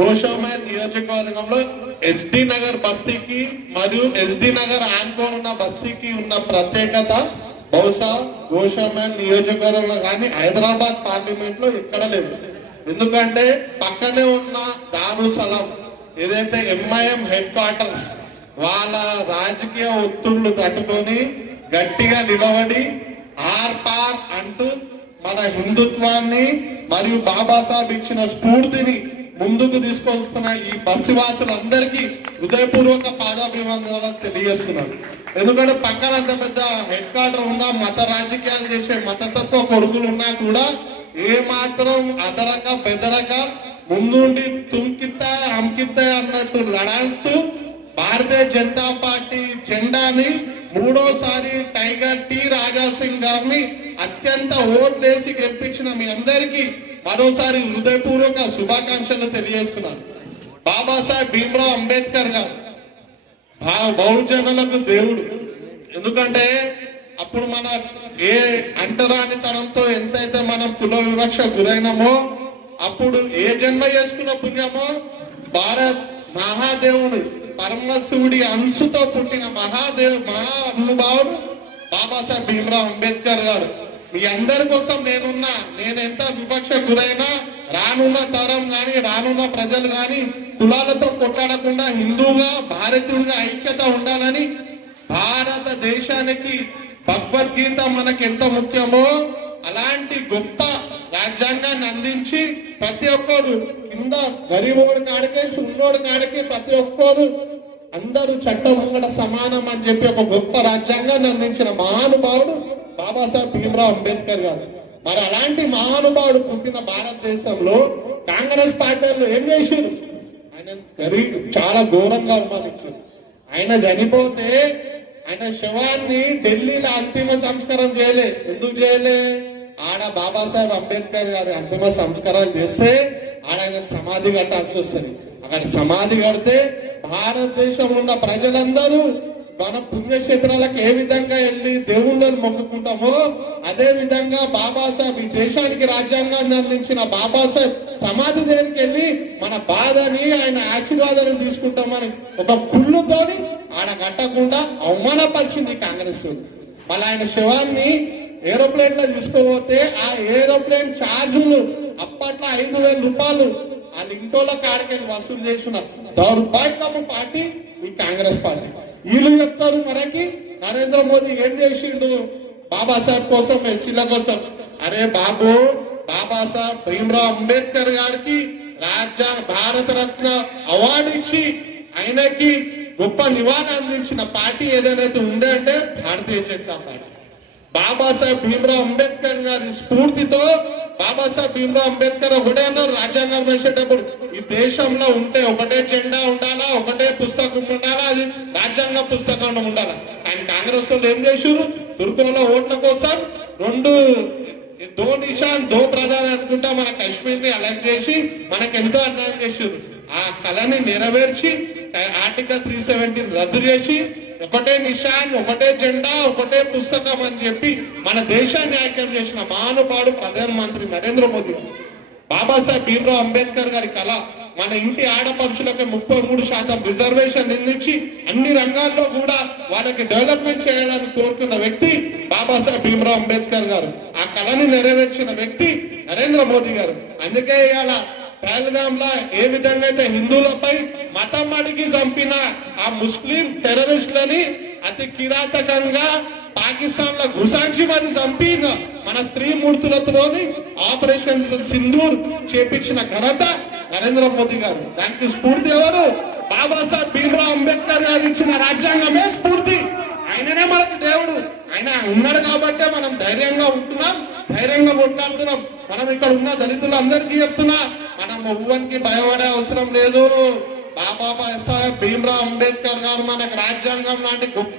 గోషామైల్ నియోజకవర్గంలో ఎస్డి నగర్ బస్తీకి మరియు ఎస్డి నగర్ ఆనుకోని ఉన్న బస్తీకి ఉన్న ప్రత్యేకత బహుశా గోషామైల్ నియోజకవర్గంలో కానీ హైదరాబాద్ పార్లమెంట్ లో ఎక్కడ లేదు. ఎందుకంటే పక్కనే ఉన్న దారుసలాం ఏదైతే ఎంఐఎం హెడ్ క్వార్టర్స్ వాళ్ళ రాజకీయ ఒత్తిళ్లు తట్టుకొని గట్టిగా నిలబడి ఆర్ పార్ అంటూ మన హిందుత్వాన్ని మరియు బాబాసాహెబ్ ఇచ్చిన స్ఫూర్తిని ముందుకు తీసుకొస్తున్న ఈ బస్సువాసులందరికీ హృదయపూర్వక పాదాభివందనాలు తెలియజేస్తున్నారు. ఎందుకంటే పక్కన అంత పెద్ద హెడ్ క్వార్టర్ ఉన్నా మత రాజకీయాలు చేసే మతతత్వ కొడుకులు ఉన్నా కూడా ఏ మాత్రం అదరక బెదరక ముందుండి తుమ్కిత్తా హమ్కిత్తా అన్నట్టు లడాయిస్తూ భారతీయ జనతా పార్టీ జెండాని మూడోసారి టైగర్ టి రాజా సింగ్ గారిని అత్యంత ఓట్లేసి గెలిపించిన మీ అందరికీ మరోసారి హృదయపూర్వక శుభాకాంక్షలు తెలియజేస్తున్నాను. బాబాసాహెబ్ భీమ్రావ్ అంబేద్కర్ గారు బహుజనులకు దేవుడు. ఎందుకంటే అప్పుడు మన ఏ అంటరానితనంతో ఎంతైతే మనం కుల వివక్ష గురైనామో అప్పుడు ఏ జన్మ చేసుకున్న పుణ్యమో భారత్ మహాదేవుడు పరమశివుడి అంశుతో పుట్టిన మహా అనుభావుడు బాబాసాహెబ్ భీమ్రావ్ అంబేద్కర్ గారు. మీ అందరి కోసం నేనెంత వివక్ష గురైనా రానున్న తరం గాని రానున్న ప్రజలు గాని కులాలతో కొట్లాడకుండా హిందూగా భారతీయుడిగా ఐక్యత ఉండాలని భారతదేశానికి భగవద్గీత మనకి ఎంత ముఖ్యమో అలాంటి గొప్ప రాజ్యాంగాన్ని అందించి ప్రతి ఒక్కరు కింద గరీబోడి కాడికే ఉన్నోడి కాడికి ప్రతి ఒక్కరు అందరూ చట్టం ముంగట సమానం అని చెప్పి ఒక గొప్ప రాజ్యాంగాన్ని అందించిన మహానుభావుడు బాబాసాహెబ్ భీమ్రావ్ అంబేద్కర్ గారు. మరి అలాంటి మహానుభావుడు పుట్టిన భారతదేశంలో కాంగ్రెస్ పార్టీలు ఏం చేశారు? ఆయన చాలా ఘోరంగా అవమానించారు. ఆయన చనిపోతే ఆయన శవాన్ని ఢిల్లీలో అంతిమ సంస్కారం చేయలే. ఎందుకు చేయలే? ఆడ బాబాసాహెబ్ అంబేద్కర్ గారి అంతిమ సంస్కారాలు చేస్తే ఆడ సమాధి కట్టాల్సి వస్తుంది. అక్కడ సమాధి కడితే భారతదేశంలో ఉన్న ప్రజలందరూ మన పుణ్యక్షేత్రాలకు ఏ విధంగా వెళ్ళి దేవుళ్ళని మొక్కుకుంటామో అదే విధంగా బాబాసాహెబ్ ఈ దేశానికి రాజ్యాంగాన్ని అందించిన బాబాసాహెబ్ సమాధి దగ్గరికి వెళ్ళి మన బాధని ఆయన ఆశీర్వాదాన్ని తీసుకుంటామని ఒక కుళ్ళుతోని ఆడ కట్టకుండా అవమానపరిచింది కాంగ్రెస్. మళ్ళీ ఆయన శవాన్ని ఏరోప్లేన్ లో తీసుకుపోతే ఆ ఏరోప్లేన్ ఛార్జీలు అప్పట్లో 5,000 రూపాయలు ఆ ఇంటోళ్ళ కాడికి వసూలు చేసిన దౌర్భాగ్యము పార్టీ ఈ కాంగ్రెస్ పార్టీ. వీళ్ళు చెప్తారు మనకి నరేంద్ర మోదీ ఏం చేసిండు బాబాసాహెబ్ కోసం, ఎస్సీల కోసం. అరే బాబు, బాబాసాహెబ్ భీమ్రావ్ అంబేద్కర్ గారికి భారత రత్న అవార్డు ఇచ్చి ఆయనకి గొప్ప నివాళి అందించిన పార్టీ ఏదైతే ఉండే అంటే భారతీయ జనతా పార్టీ. బాబాసాహెబ్ భీమ్రావ్ అంబేద్కర్ గారి స్ఫూర్తితో బాబాసాహెబ్ భీమ్రావ్ అంబేద్కర్ ఒకటే అన్నారు రాజ్యాంగం వేసేటప్పుడు, ఈ దేశంలో ఉంటే ఒకటే జెండా ఉండాలా, ఒకటే పుస్తకం ఉండాలా, అది రాజ్యాంగ పుస్తకం ఉండాలా. ఆయన కాంగ్రెస్ వాళ్ళు ఏం చేశారు? తుర్కోలో ఓట్ల కోసం దో నిషాన్ దో ప్రధాన్ అనుకుంటా మన కశ్మీర్ ని అలెక్ట్ చేసి మనకు ఎంతో అన్యాయం చేశారు. ఆ కళని నెరవేర్చి ఆర్టికల్ 370 రద్దు చేసి ఒకటే నిషాన్, ఒకటే జెండా, ఒకటే పుస్తకం అని చెప్పి మన దేశాన్ని ఐక్యం చేసిన మహానుభావుడు ప్రధానమంత్రి నరేంద్ర మోదీ. బాబాసాహెబ్ భీమ్రావ్ అంబేద్కర్ గారి కళ మన ఇంటి ఆడపడుచులకు 33% రిజర్వేషన్ నిర్ణయించి అన్ని రంగాల్లో కూడా వాళ్ళకి డెవలప్మెంట్ చేయడానికి కోరుకున్న వ్యక్తి బాబాసాహెబ్ భీమ్రావ్ అంబేద్కర్ గారు. ఆ కళని నెరవేర్చిన వ్యక్తి నరేంద్ర మోదీ గారు. అందుకే ఇవాళ పహల్గామ్ లా ఏ విధంగా అయితే హిందువులపై మతం అడిగి చంపిన ఆ ముస్లిం టెర్రరిస్టులని అతి కిరాతకంగా పాకిస్తాన్ లో గుసాంచి వారిని చంపి మన స్త్రీ మూర్తులతో ఆపరేషన్ సింధూర్ చేపించిన ఘనత నరేంద్ర మోదీ గారు. దానికి స్ఫూర్తి ఎవరు? బాబాసాహెబ్ భీమ్రావ్ అంబేద్కర్ గారు ఇచ్చిన రాజ్యాంగమే స్ఫూర్తి. ఆయననే మనకు దేవుడు. ఆయన ఉన్నాడు కాబట్టే మనం ధైర్యంగా ఉంటున్నాం, ధైర్యంగా కొట్లాడుతున్నాం. మనం ఇక్కడ ఉన్న దళితులందరికీ చెప్తున్నా, మనం ఎవ్వరికి భయపడే అవసరం లేదు. బాబాసాహెబ్ భీమ్రావ్ అంబేద్కర్ గారు మనకు రాజ్యాంగం లాంటి గొప్ప